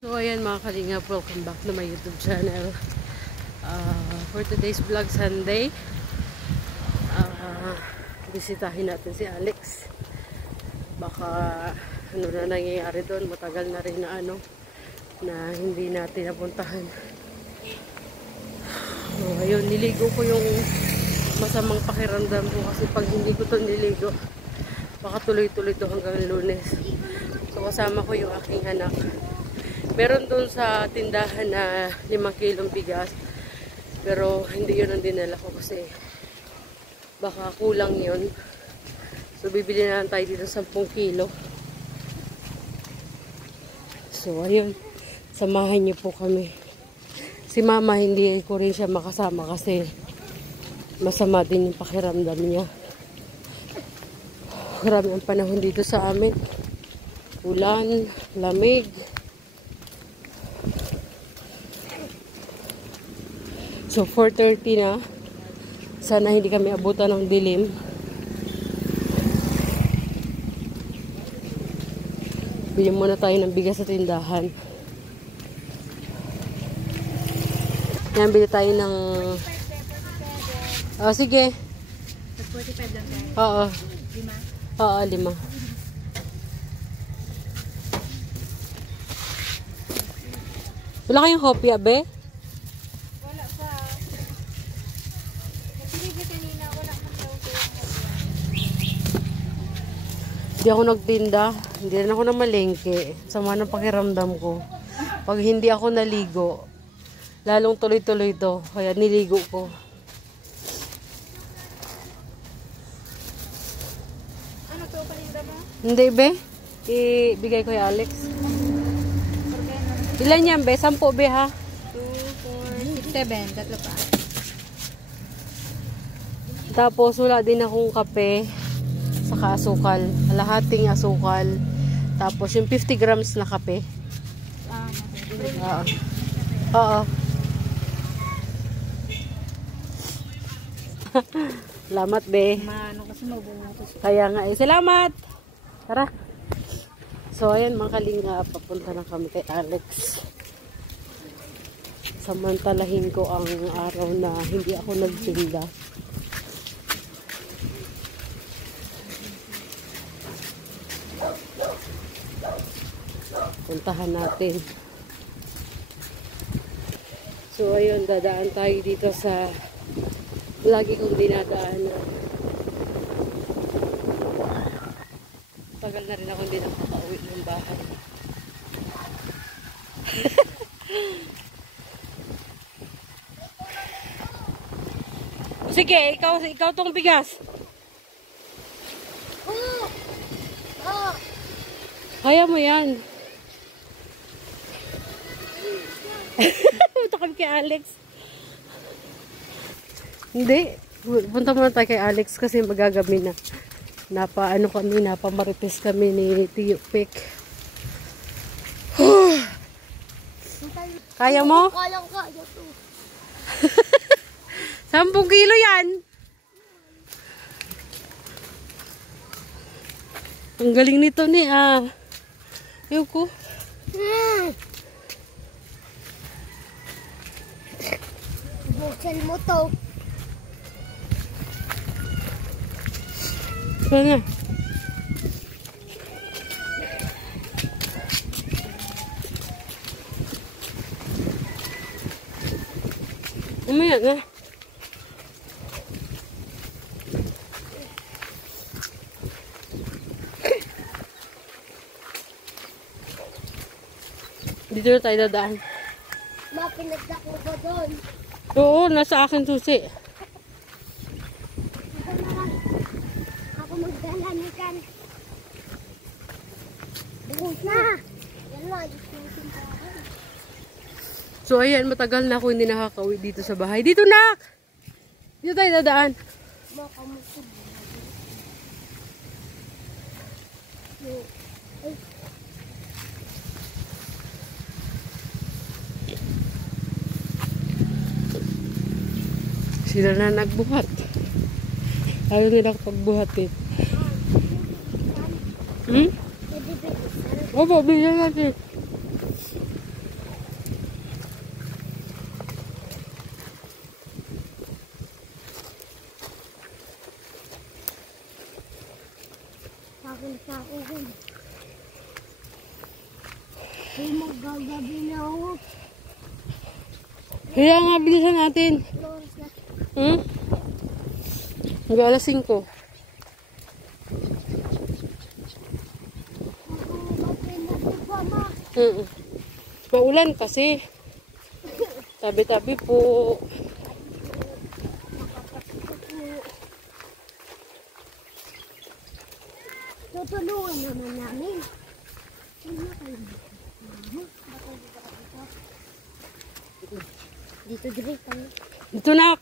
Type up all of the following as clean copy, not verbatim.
So ayan mga kalingap, welcome back to my YouTube channel. For today's vlog Sunday, bisitahin natin si Alex. Baka ano na nangyayari doon, matagal na rin na na hindi natin napuntahan. So ayun, niligo ko yung masamang pakiramdam ko kasi pag hindi ko to niligo, baka tuloy-tuloy to hanggang Lunes. So kasama ko yung aking anak. Meron doon sa tindahan na 5 kilong bigas. Pero hindi yun ang dinala ko kasi baka kulang yun. So bibili na lang tayo dito 10 kilo. So ayun, samahan niyo po kami. Si mama hindi ko rin siya makasama kasi masama din yung pakiramdam niya. Grabe ang panahon dito sa amin. Ulan, lamig. So 4:30 na. Sana hindi kami abutan ng dilim. Bili muna tayo ng bigas sa tindahan. Yan, bili tayo ng... Oh, sige. 45 lang tayo? Oo. 5? Oo, 5. Wala kayong hopya, be? Hindi ako nagtinda. Hindi rin ako na malengke. Sama ng pakiramdam ko. Pag hindi ako naligo, lalong tuloy-tuloy to. Kaya niligo ko. Ano to? Palinda mo? Hindi, be. Ibigay ko yung Alex. Ilan yan, be? 10, be, ha? 2, 4, 6, 7. Tatlo pa. Tapos, wala din akong kape. Saka asukal. Lahating asukal. Tapos, yung 50 grams na kape. Oo. Oo. Salamat, be. Ano kasi mabubutos. Kaya nga, salamat! Tara. So, ayan mga kalinga, papunta na kami kay Alex. Samantalahin ko ang araw na hindi ako nagtinda. Puntahan natin. So, ayun, dadaan tayo dito sa lagi kong dinadaanan. Tagal na rin ako hindi nakakauwi ng bahay. Sige, ikaw tong bigas. Kaya mo yan. Punta kami kay Alex. Hindi. Punta muna tayo kay Alex kasi magagabi na. Napamarites kami ni Tio Pic. Kaya mo? Kaya to. 10 kilo yan. Ang galing nito ni Ayoko. Buksan mo to. Sana. Umaya na. Dito na tayo dadaan. Mapinagdak mo ba doon? Oo, nasa akin susi. Ako magdala ni Kan. Bukos na. Yan lang. So ayan, matagal na ako hindi nakakauwi dito sa bahay. Dito, nak! Dito tayo dadaan. Makamusog. Sila na nagbuhat. Ayaw nila pagbuhat eh. Hmm? Pwede ba? Opo, bigyan natin. Magagabi na ako. Kaya nga, bilisan natin. Oras na. Hanggang alas 5. Magagabi na diba, ma? Maulan kasi. Tabi-tabi po. Tutulungan naman namin. Dito direct kami. Dito na.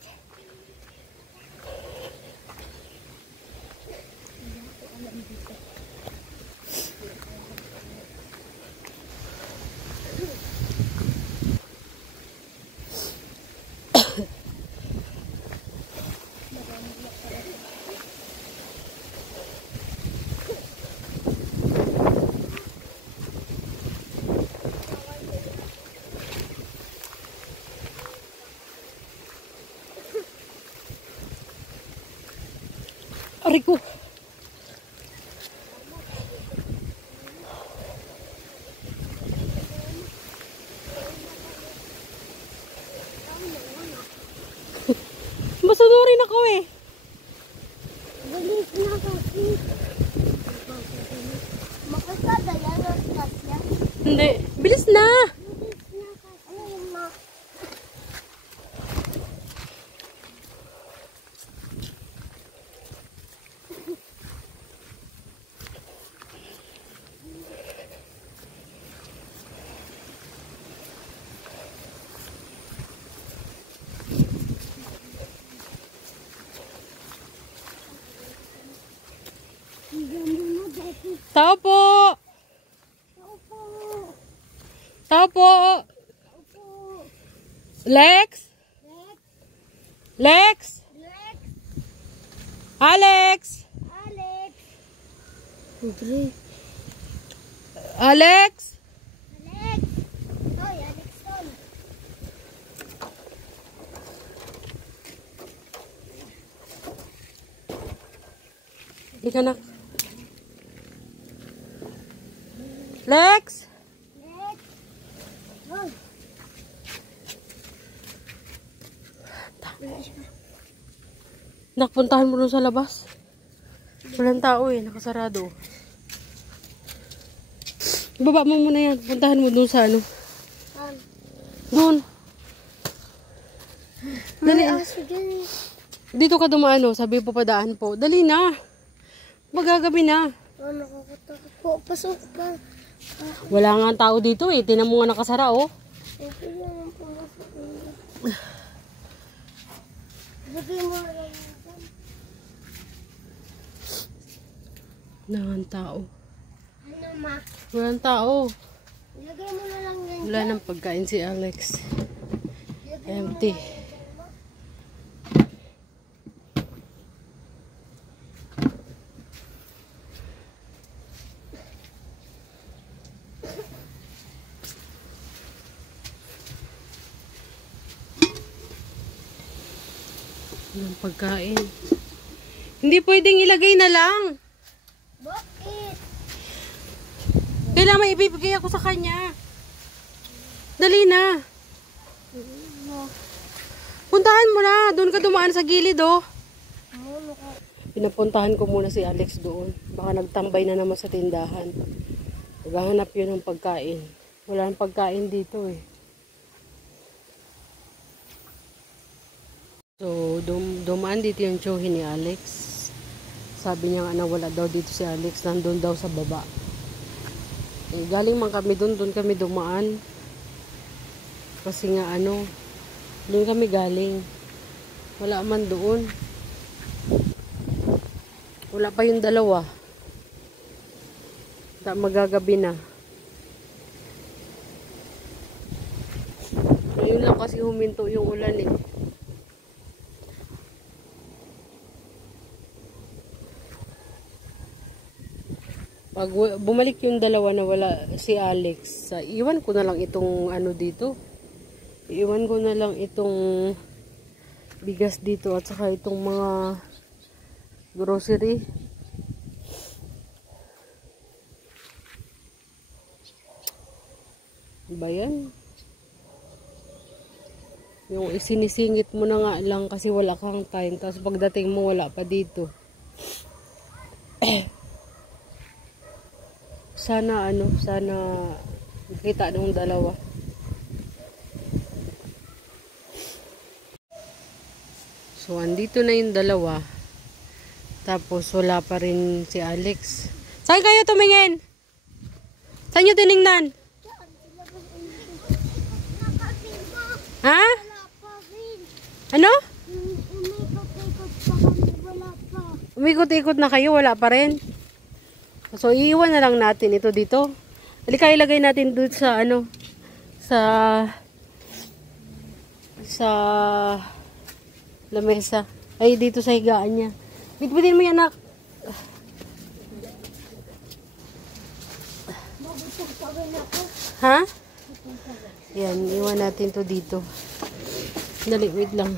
Aray ko. Masunurin ako eh. Bilis na kasi. Makasada yan ang kasya. Hindi. Bilis na. Bilis na kasi. Ayun na. Tao po. Opo. Tao po. Opo. Lex. Lex. Lex. Lex. Alex. Alex. Alex. Alex. Hoy, Alex Ton. Hindi ka na. Lex. Lex. Hoy. Nakpuntahan mo dun sa labas. Walang tao eh. Nakasarado. Baba mo muna yan. Puntahan mo dun sa ano. Dun. Dali. Sige. Dito ka dumaan oh. Sabi po padaan po. Dali na. Magagabi na. Oh, nakakatakot po. Pasok ka. Wala nga ang tao dito eh. Tinan mo nga nakasara oh. Okay lang po. Lagay mo lang yan. Wala nga ang tao. Ano, ma? Walang tao. Lagay mo na lang yan. Wala nang pagkain si Alex. Lagay mo Empty. Walang pagkain. Hindi pwedeng ilagay na lang. Bakit? Kailangan may ibibigay ako sa kanya. Dali na. Puntahan mo na. Doon ka dumaan sa gilid oh. Pinapuntahan ko muna si Alex doon. Baka nagtambay na naman sa tindahan. Naghahanap yun ng pagkain. Wala nang pagkain dito eh. So, dumaan dito yung tsuhin ni Alex. Sabi niya nga na wala daw dito si Alex. Nandun daw sa baba. Eh, galing man kami doon kami dumaan. Kasi nga ano, doon kami galing. Wala man doon. Wala pa yung dalawa. Magagabi na. Ngayon lang kasi huminto yung ulan eh. Pag bumalik yung dalawa na wala si Alex, iwan ko na lang itong ano dito. Iwan ko na lang itong bigas dito at saka itong mga grocery. Ba yan? Yung isinisingit mo na nga lang kasi wala kang time. Tapos pagdating mo wala pa dito. Sana kita nung dalawa. So andito na yung dalawa. Tapos wala pa rin si Alex. Saan kayo tumingin? Saan nyo tinignan? Ha? Wala pa rin. Ano? Umikot-ikot pa kami. Wala pa. Umikot-ikot na kayo, wala pa rin. So, iiwan na lang natin ito dito. Halika, ilagay natin doon sa sa lamesa. Ay, dito sa higaan niya. Bitbitin mo yan, anak. Mabutog pa rin ako. Ha? Yan, iwan natin to dito. Dali, wait lang.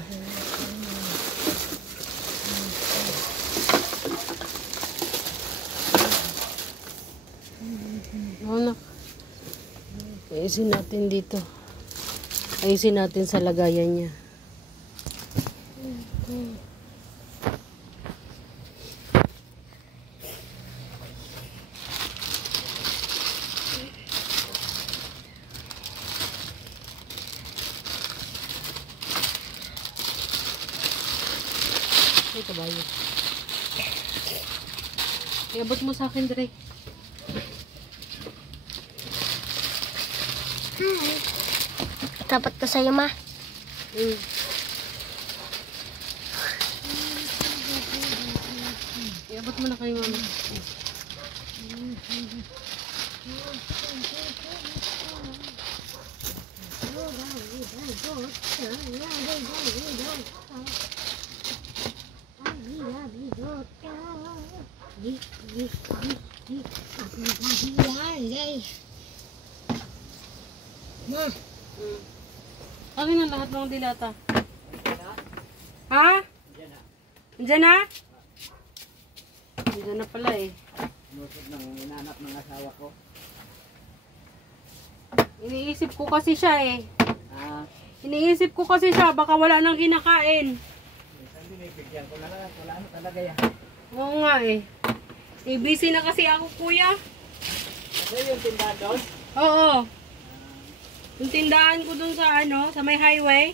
Anak. Ayusin natin dito. Ayusin natin sa lagayan niya. Ay, kabayo. Iabot mo sa akin, Dre. Dapat ko sa'yo, ma. Iabot mo na kay mama. Ma. Akin na lahat ng dilata. Ha? Diyan na? Diyan na pala eh. Nusod ng inanap ng asawa ko. Iniisip ko kasi siya eh. Ah, Iniisip ko kasi siya, baka wala nang kinakain. minsan binibigyan ko na lang. Wala na talaga yan. Oo nga eh. Busy na kasi ako, kuya. Kasi yung tindahan doon. Oo. Yung tindahan ko dun sa sa may highway.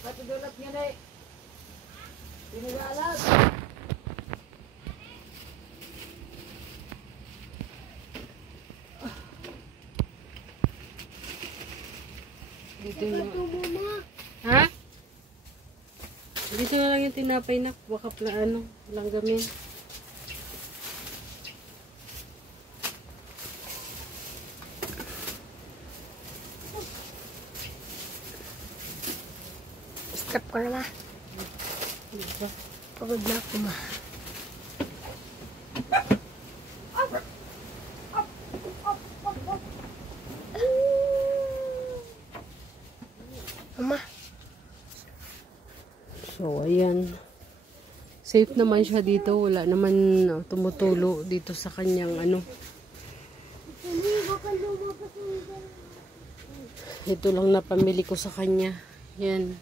Patudulot niya na eh. Pinagalas. Dito na. Tubo, ma. Ha? Dito na lang yung tinapay na. Baka walang gamin. Stop ko na, ma. Diba? Pagod na ako, ma. Mama. So, ayan. Safe naman siya dito. Wala naman tumutulo dito sa kanyang Ito lang na pamili ko sa kanya. Yan.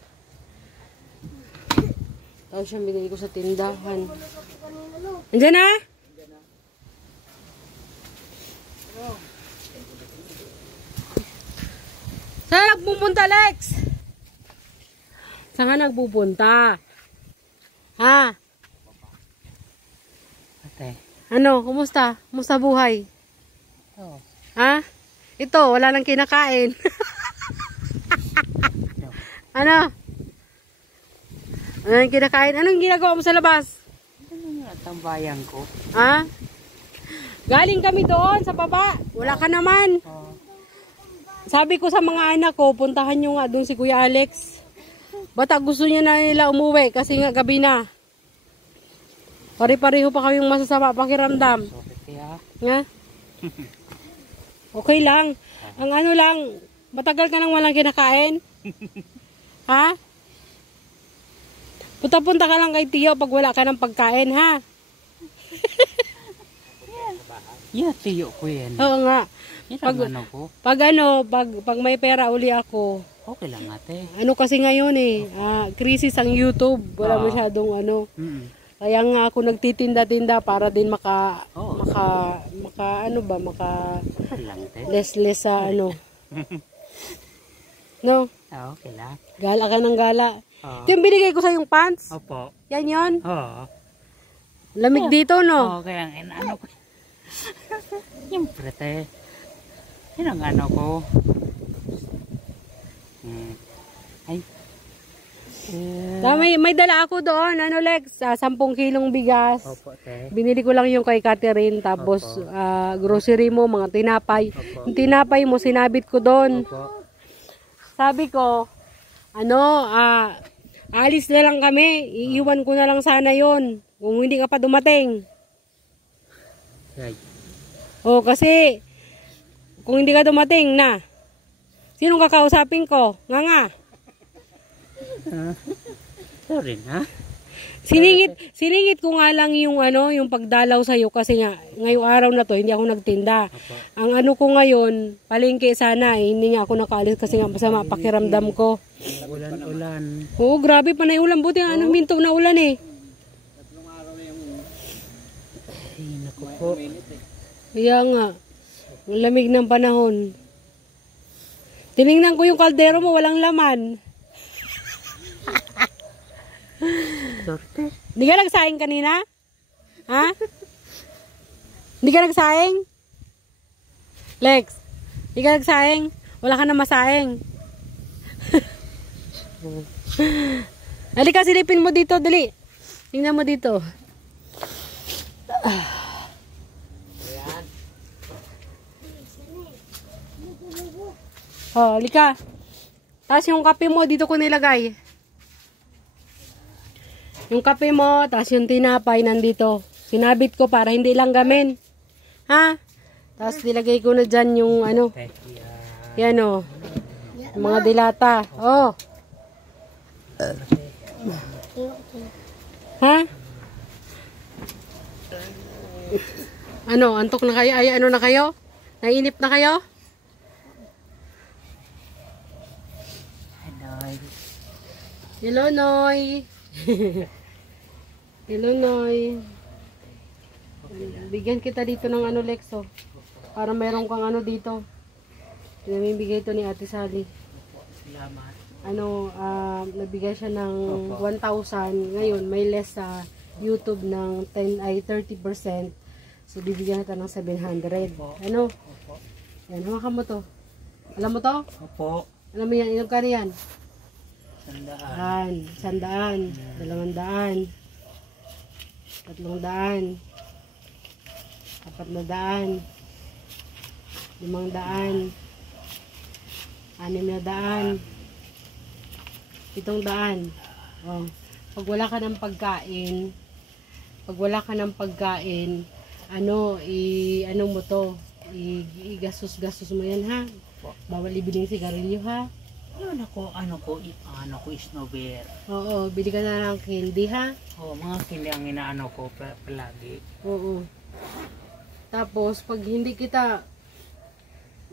Tapos siya binili ko sa tindahan. Andiyan na? Saan nagpupunta, Lex? Saan ka nagpupunta? Ha? Ate. Ano? Kumusta? Kumusta buhay? Oh. Ha? Ito, wala nang kinakain. Ano? Wala nang kinakain. Anong ginagawa mo sa labas? Ano nga tambayan ko? Ha? Galing kami doon sa baba. Wala ka naman. Oh. Sabi ko sa mga anak ko, puntahan nyo nga doon si Kuya Alex. Bata gusto niya na nila umuwi kasi nga gabi na. Pare-pareho pa kaming masasama pakiramdam. Sorry kaya. Nga? Okay lang. Ang lang, matagal ka nang walang kinakain. Ha? Punta-punta ka lang kay Tio pag wala ka ng pagkain, ha? Yeah, tiyo ko yan. Oo nga. Yan ang Pag- ano ko. Pag may pera uli ako, Okay lang ate. ano kasi ngayon krisis ang YouTube. Wala Ah. masyadong ano. Mm. Kaya nga ako nagtitinda-tinda para din maka Oo. maka Okay lang ate. less sa ano. No, Ah, okay lang. gala ka ng gala. Oo. Ito yung binigay ko sa yung pants. Opo. Yan yon. Oo. Lamig dito, no? Oo, kaya ang inaano ko. Siyempre te. Yan ang ano ko. Ay. May dala ako doon, ano Lex, 10 kilong bigas. Opo te. Binili ko lang yung kay Catherine, tapos grocery mo, mga tinapay. Opo. Yung tinapay mo, sinabit ko doon. Opo. Sabi ko, alis na lang kami, iiwan ko na lang sana yon kung hindi ka pa dumating. Right. O, kasi, kung hindi ka dumating na, sinong kakausapin ko? Nga. Sorry na. Siningit ko nga lang yung yung pagdalaw sa iyo kasi nga ngayong araw na to hindi ako nagtinda. Opo. Ang ano ko ngayon, palengke sana hindi nga ako nakaalis kasi nga masama pakiramdam ko. Ulan-ulan. Oo, grabe pa na yung ulan, buti nga minto na ulan eh. Ay, naku po. Kaya nga, ang lamig ng panahon. Tiningnan ko yung kaldero mo, walang laman. Sorte. Hindi ka nagsaing kanina? Ha? Hindi ka nagsaing? Lex, hindi ka nagsaing? Wala ka na masaing. Halika, silipin mo dito, dali. Tingnan mo dito. Oh, halika. Tapos yung kape mo, dito ko nilagay. Yung kape mo, tapos yung tinapay nandito. Sinabit ko para hindi lang gamin. Ha? Tapos nilagay ko na dyan yung ano. Yan o. Yung mga dilata. Oh. Ha? Ano? Antok na kayo? Ay, ano na kayo? Nainip na kayo? Hello, Noy. Hello, Noy. Bigyan kita dito ng ano, Lexo. Para meron kang ano dito. Pinamibigay ito ni Ate Sally. Salamat. Nabigay siya ng 1,000. Ngayon, may less sa YouTube ng 30%. So, bibigyan natin ng 700. Ano? Yan, hawakan mo to. Alam mo to? Opo. Alam mo yan, ilang kano yan? 100. 100, 200, 300, 400, 500, 600, 700. Oh. Pag wala ka ng pagkain, ano mo to, i-gastos mo yan ha. Bawal ibiling sigarilyo ha. Ano ko, snowbear. Oo, bili ka na ng candy ha. Oo, mga kili ang inaano ko palagi. Oo. Tapos pag hindi kita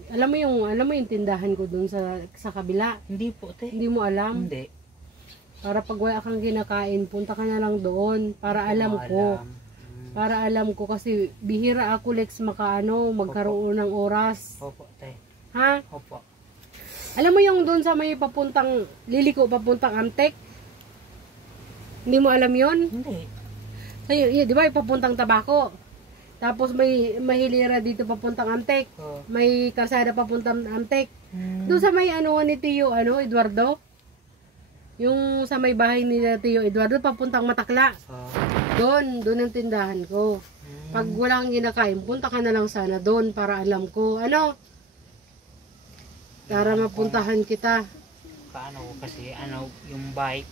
alam mo yung tindahan ko dun sa kabila. Hindi po, te. Hindi mo alam. Hindi. Para pag wala kang kinakain, punta ka na lang doon para alam ko. Para alam ko kasi bihira ako Lex magkaroon ng oras. Opo, te. Ha? Opo. Alam mo yung doon sa may papuntang Liliko papuntang Antek? Hindi mo alam yon? Hindi. Di ba papuntang Tabaco? Tapos may hilera dito papuntang Antek. Oh. May kalsada papuntang Antek. Doon sa may ni Tio Eduardo. Yung sa may bahay ni Tio Eduardo papuntang Matakla. Doon ang tindahan ko. Pag wala kang kinakain, punta ka na lang sana doon para alam ko. Para mapuntahan kita. Paano ko kasi, yung bike.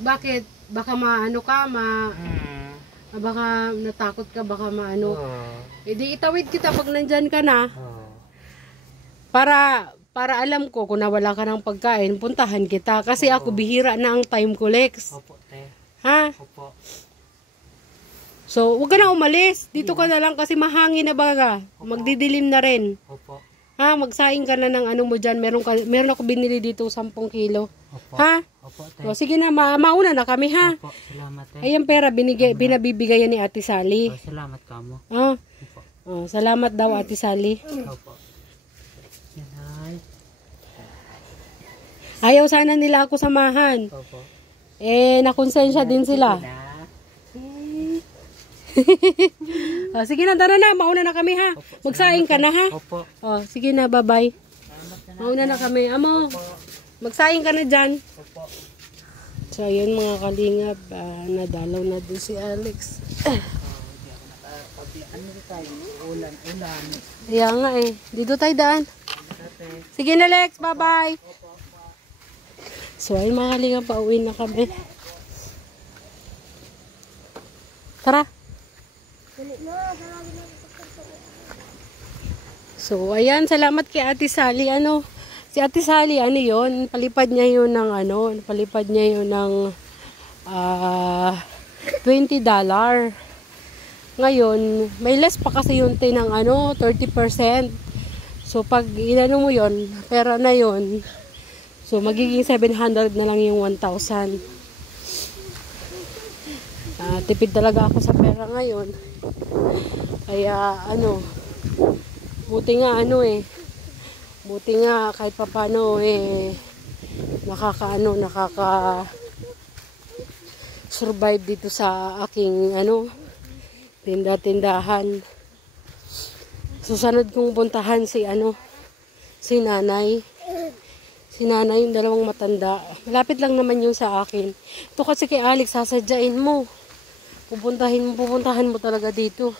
Bakit? Baka baka natakot ka, baka Edi itawid kita pag nandyan ka na. Para alam ko kung nawala ka ng pagkain, puntahan kita. Kasi ako bihira na ang time ko, Lex. Opo, te. Ha? Opo. So, huwag ka na umalis. Dito ka na lang kasi mahangin na baga. Magdidilim na rin. Opo. Ha, magsaing ka na ng ano mo dyan. Meron ako binili dito 10 kilo. Opo. Ha? Opo, te. O, sige na, mauna na kami ha. Opo, salamat, te. Ayan pera, binabibigayan ni Ate Sally. Oh, salamat ka mo. Ah, Opo. oh, salamat daw Ate Sally. Opo. Yan ay. Ayaw sana nila ako samahan. Opo. Nakonsensya din sila. Na. Oh, sige na, tara na. Mauna na kami ha. Magsaing ka na ha. Opo. Oh, sige na, bye-bye. Mauna na kami. Amo, magsaing ka na dyan. Opo. So, ayun mga kalingap. Nadalaw na doon si Alex. Ano tayo? Ulan. Kaya nga eh. Dito tayo daan. Sige na, Lex. Bye-bye. So, ayun mga kalingap. Pauwi na kami. Tara. So, ayan, salamat kay Ate Sally. Si Ate Sally, yun, palipad niya yun ng $20. Ngayon, may less pa kasi yun ng 30%. So, pag inano mo yun, pera na yun, so, magiging 700 na lang yung 1,000. Tipid talaga ako sa pera ngayon. Kaya, buti nga kahit papano survive dito sa aking tindahan. Susunod kong puntahan si nanay. Si nanay, yung dalawang matanda. Malapit lang naman yung sa akin. Ito kasi kay Alex, sasadyain mo. Pupuntahan mo talaga dito.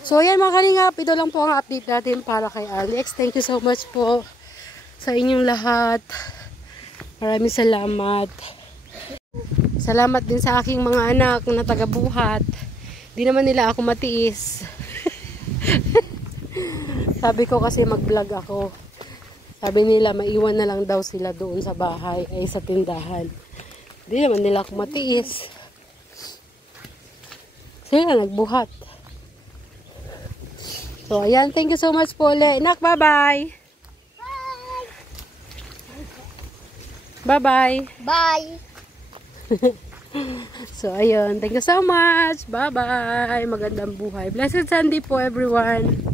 So, ayan mga kalingap, ito lang po ang update natin para kay Alex. Thank you so much po sa inyong lahat. Maraming salamat. Salamat din sa aking mga anak na tagabuhat. Di naman nila ako matiis. Sabi ko kasi mag-vlog ako. Sabi nila maiwan na lang daw sila doon sa bahay, ay sa tindahan. Di naman nila ako matiis. Sila nagbuhat. So, ayan. Thank you so much po ulit. Nak, bye-bye. Bye-bye. Bye. So, ayun. Thank you so much. Bye-bye. Magandang buhay. Blessed Sunday po, everyone.